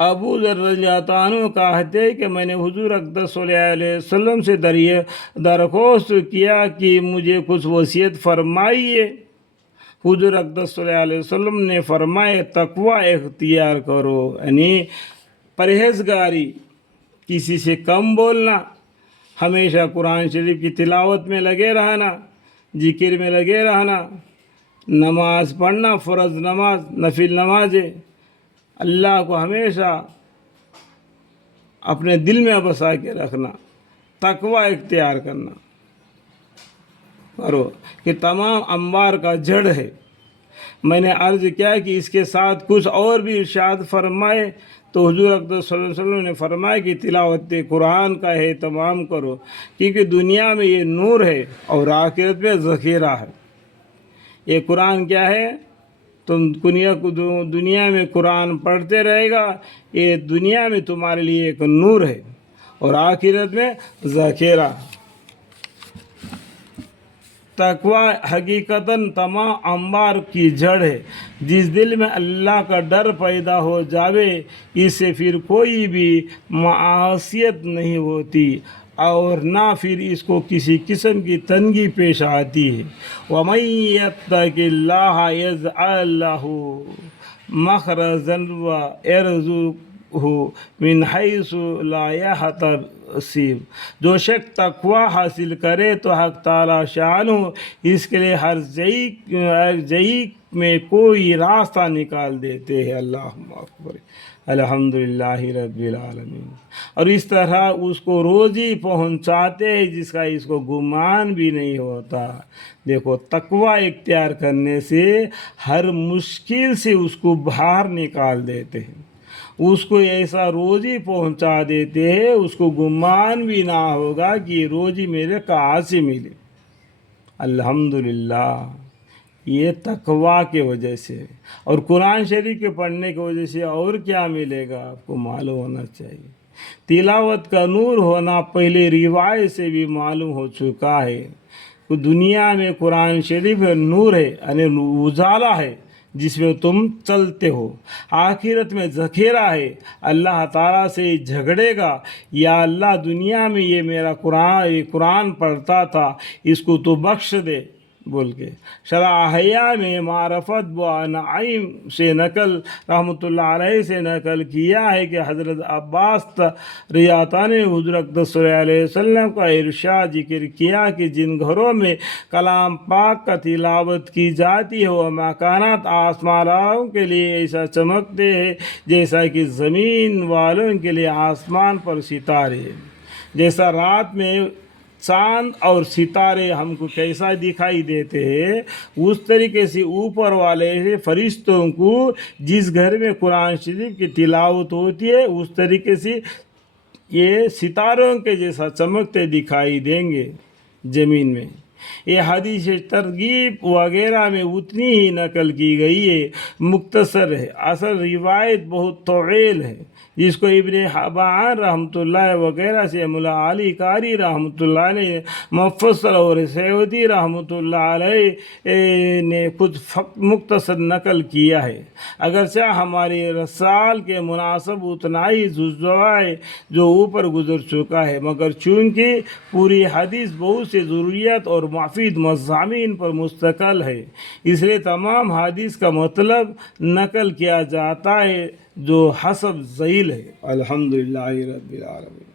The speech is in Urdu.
ابو ذر رضی اللہ عنہ کہتے ہیں کہ میں نے حضور اقدس صلی اللہ علیہ وسلم سے درخواست کیا کہ مجھے کچھ وصیت فرمائیے۔ حضور اقدس صلی اللہ علیہ وسلم نے فرمائے تقوی اختیار کرو، یعنی پرہیزگاری، کسی سے کم بولنا، ہمیشہ قرآن شریف کی تلاوت میں لگے رہنا، ذکر میں لگے رہنا، نماز پڑھنا، فرض نماز، نفل نمازیں، اللہ کو ہمیشہ اپنے دل میں بسا کے رکھنا، تقوی اختیار کرنا کرو کہ تمام انوار کا جڑ ہے۔ میں نے عرض کیا کہ اس کے ساتھ کچھ اور بھی ارشاد فرمائے، تو حضور اقدس صلی اللہ علیہ وسلم نے فرمایا کہ تلاوت قرآن کا اہتمام کرو، کیونکہ دنیا میں یہ نور ہے اور آخرت میں ذخیرہ ہے۔ یہ قرآن کیا ہے؟ تم دنیا میں قرآن پڑھتے رہے گا، یہ دنیا میں تمہارے لیے ایک نور ہے اور آخرت میں ذخیرہ۔ تقوی حقیقتاً تمام انوار کی جڑ ہے۔ جس دل میں اللہ کا ڈر پیدا ہو جاوے، اس سے پھر کوئی بھی معصیت نہیں ہوتی اور نہ پھر اس کو کسی قسم کی تنگی پیش آتی ہے۔ وَمَن يَتَّقِ اللَّهَ يَجْعَل لَّهُ مَخْرَجًا وَيَرْزُقْهُ مِنْ حَيْثُ لَا يَحْتَسِبُ۔ جو شخص تقوی حاصل کرے تو حق تعالیٰ شانہ اس کے لیے ہر ضیق میں کوئی راستہ نکال دیتے ہیں۔ اللہم اکبر، الحمدللہ رب العالمین۔ اور اس طرح اس کو روزی پہنچاتے ہیں جس کا اس کو گمان بھی نہیں ہوتا۔ دیکھو، تقوی اختیار کرنے سے ہر مشکل سے اس کو باہر نکال دیتے ہیں، اس کو ایسا روزی پہنچا دیتے ہیں، اس کو گمان بھی نہ ہوگا کہ یہ روزی میرے کہاں سے ملے۔ الحمدللہ، یہ تقوی کی وجہ سے اور قرآن شریف کے پڑھنے کی وجہ سے اور کیا ملے گا آپ کو معلوم ہونا چاہیے۔ تلاوت کا نور ہونا پہلے روایت سے بھی معلوم ہو چکا ہے۔ دنیا میں قرآن شریف نور ہے، یعنی اجالا ہے جس میں تم چلتے ہو۔ آخرت میں ذخیرہ ہے، اللہ تعالیٰ سے جھگڑے گا، یا اللہ دنیا میں یہ میرا قرآن پڑھتا تھا، اس کو تو بخش دے بول کے۔ شرح احیاء میں معرفت و نعیم سے نقل رحمۃ اللہ علیہ سے نقل کیا ہے کہ حضرت عباس رضی اللہ عنہ نے حضور اقدس صلی اللہ علیہ وسلم کا ارشاد ذکر کیا کہ جن گھروں میں کلام پاک کا تلاوت کی جاتی ہے وہ مکانات آسمان والوں کے لیے ایسا چمکتے ہیں جیسا کہ زمین والوں کے لیے آسمان پر ستارے۔ جیسا رات میں چاند اور ستارے ہم کو کیسا دکھائی دیتے ہیں، اس طریقے سے اوپر والے فرشتوں کو جس گھر میں قرآن شریف کی تلاوت ہوتی ہے اس طریقے سے یہ ستاروں کے جیسا چمکتے دکھائی دیں گے زمین میں۔ یہ حدیث ترغیب وغیرہ میں اتنی ہی نقل کی گئی ہے، مختصر ہے، اصل روایت بہت طویل ہے جس کو ابن حبان رحمۃ اللہ وغیرہ سے مولا علی قاری رحمۃ اللہ نے مفصل اور سیوطی رحمۃ اللہ علیہ نے کچھ مختصر نقل کیا ہے۔ اگرچہ ہمارے رسال کے مناسب اتنا ہی جزوہ ہے جو اوپر گزر چکا ہے، مگر چونکہ پوری حدیث بہت سے ضروریات اور مفید مضامین پر مستقل ہے، اس لیے تمام حدیث کا مطلب نقل کیا جاتا ہے جو حسب ذیل ہے۔ الحمدللہ رب العالمین۔